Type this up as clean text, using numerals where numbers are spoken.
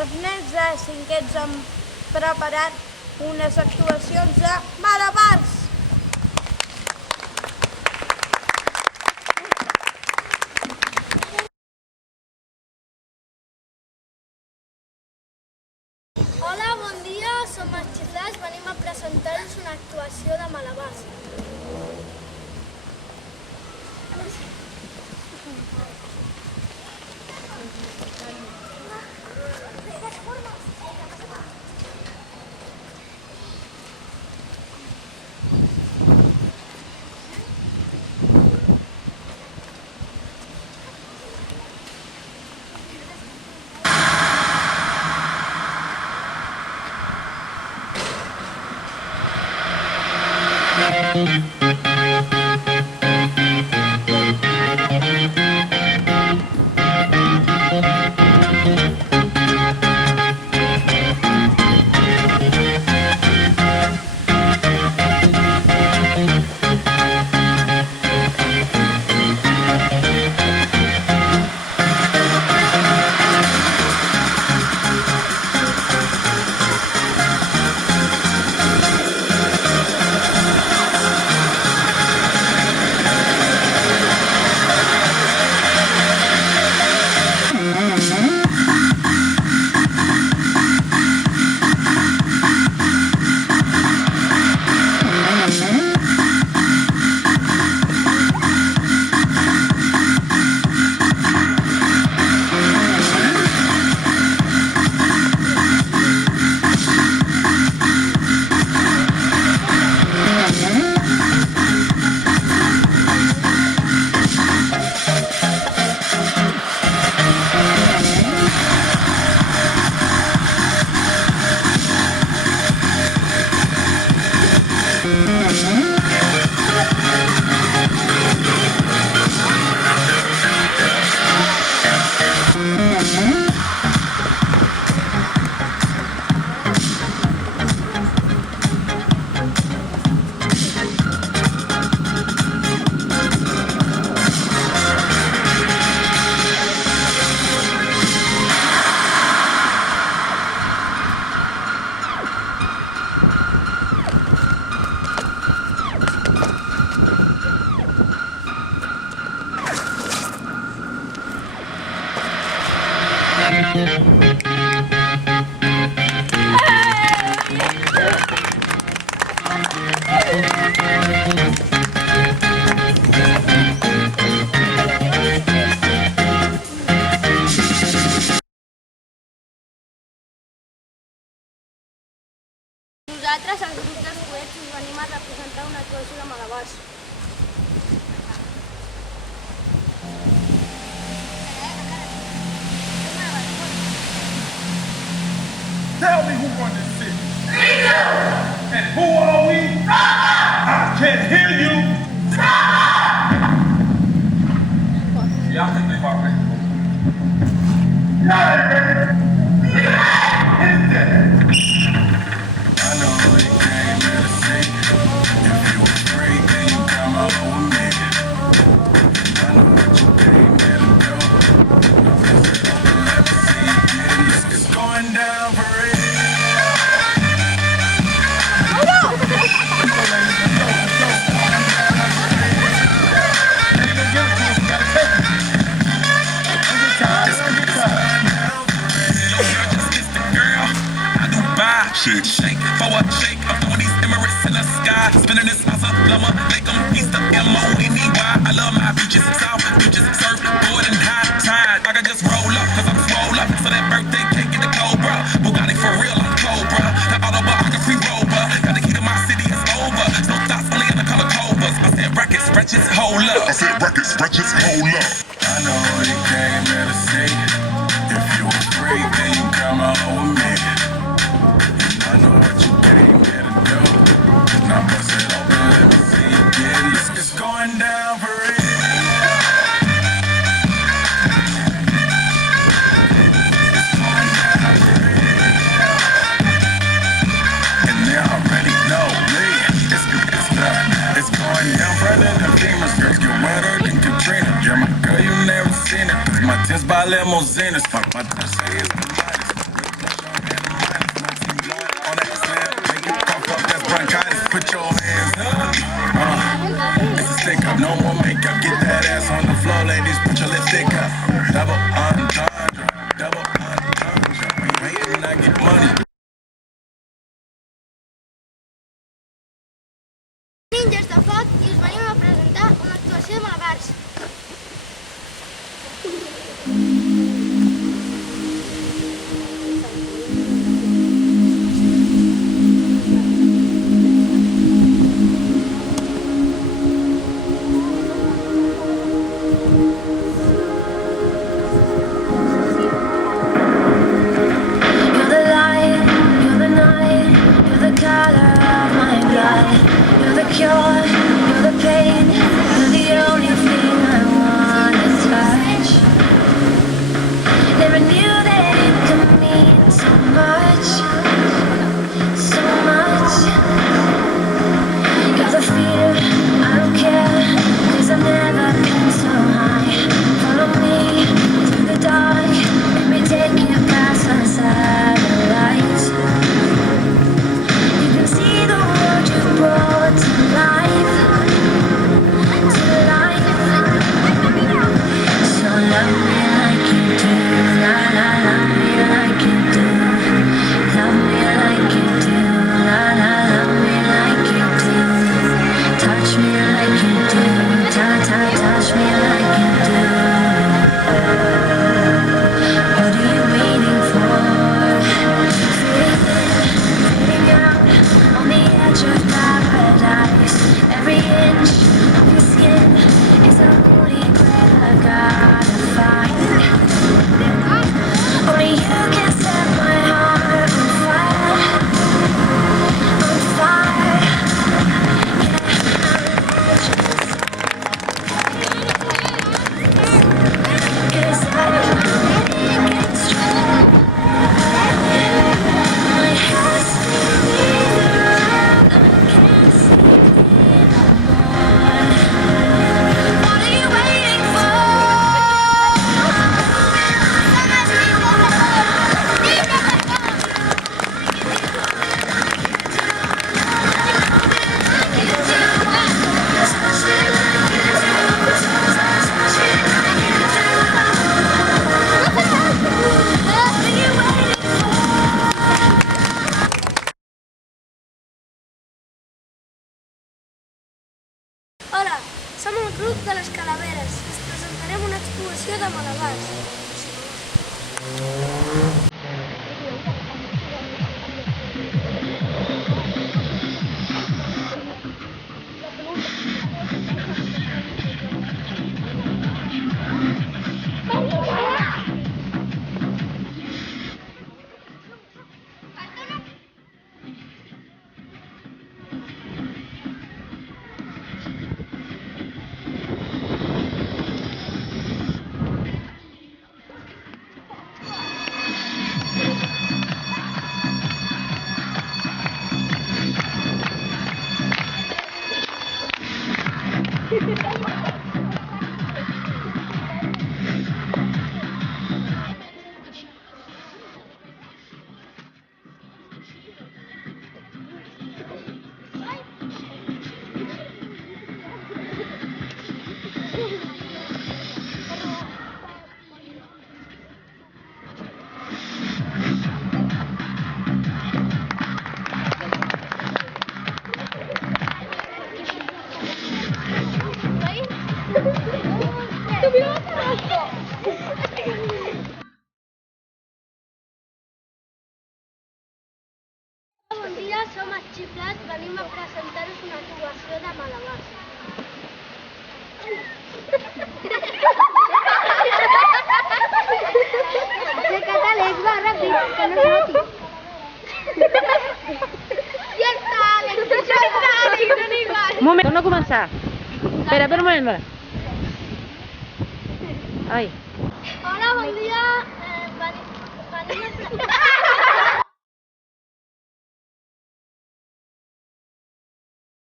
Els nens de cinquè han preparat unes actuacions de malabars. Hola, bon dia, som els Xifrats, venim a presentar-vos una actuació de malabars. Nosaltres, els grups dels coets, us venim a representar una actuació de malabars. Tell me who won this city. And who are we? I can't hear you. Y'all think they've already I know they came here to see. If you were free, then you come out with me. I know what you came here to do. Let me see you get it's going down for real. Shake, shake, forward, shake. I'm throwing these Emirates in the sky. Spinning this house of lumber, make them east of M-O-N-E-Y. I love my beaches, south beaches, surf, board and high tide. I can just roll up, cause I'm swole up. So that birthday cake in the Cobra. Bugatti for real, I'm Cobra. The autobiography rover. Got the key to my city, it's over. No thoughts, only in the color Cobras. I said records, wretches, hold up. I said records, wretches, hold up. I know what he came here to see. If you were free, then you come out with me. I know what you came here to do. Now bust it open, let me see you get it. It's going down for real. It's going down for real. And they already know me. It's going down further than famous girls get wetter than Katrina. Yeah, my girl, you never seen it. Cause my tits by limousines. My tits say it's the lightest. actuació de malabars. Bon dia, som els Xiflats, venim a presentar-vos una actuació de malabars. Acércate, Alex, va, ràpid, que no es noti. Ja està, Alex, dona igual. Un moment, torna a començar. Espera un moment, va. Ai. Hola, bon dia. Venim a